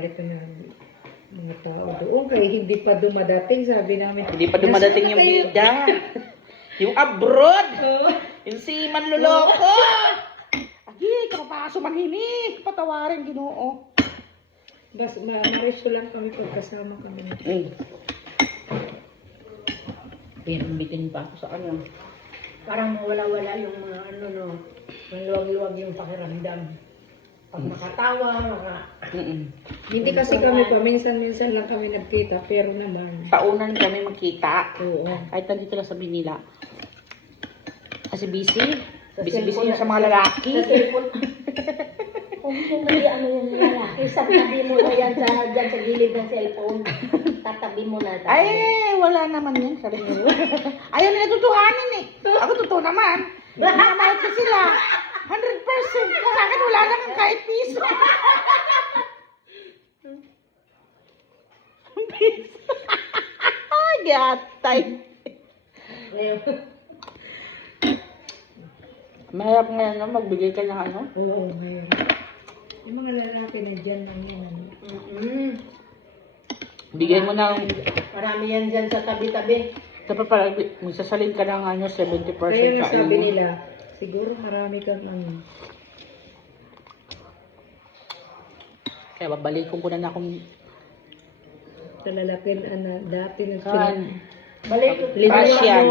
galit na mga tao doon. Kaya hindi pa dumadating, sabi namin. Hindi pa dumadating yung bida. Yung abroad. Yung si manluloko. Agi, kapapaso manhinik. Patawarin, Ginoo. Bas, mariso lang kami pagkasama kami. Bitin pa ako sa ano. Parang wala-wala yung mga ano no. Maluwag-luwag yung pakiramdam. Pag makatawa, Hindi kasi kami paminsan-minsan lang kami nagkita, pero naman. Paunan kami magkita. Oo. Kahit nandito lang sa Manila. Kasi busy. Sa Busy-busy cellphone yun sa mga lalaki. Sa cellphone. Kung hindi ano yung lalaki, tabi mo na yan dyan sa gilid ng cellphone. Tatabi mo na. Ay, wala naman yan. Sabi nila. Ayaw nila tutuhanin eh. Ako totoo naman. Minamahal ko sila. 100%. Sa akin wala naman kahit piso. Piso. Ay, gatay. Mahirap ngayon no, magbigay ka ng ano. Oo, ngayon. Yung mga lalaki na dyan lang yan. Bigay mo ng, Marami yan dyan sa tabi-tabi. dapat pala, magsasalin ka ng ano, 70% Kaya sa nasabi ano. nila, siguro marami kang ano. Kaya babalikin ko na akong Talalakin, dati nang kan. Balik. Crush yan.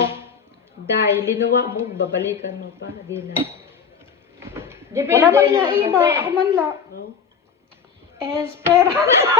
Dahil linuwa mo, babalikan mo pa, di na. Depende Wala man yun niya iba. kasi. Ako man la. Oh. Esperanza.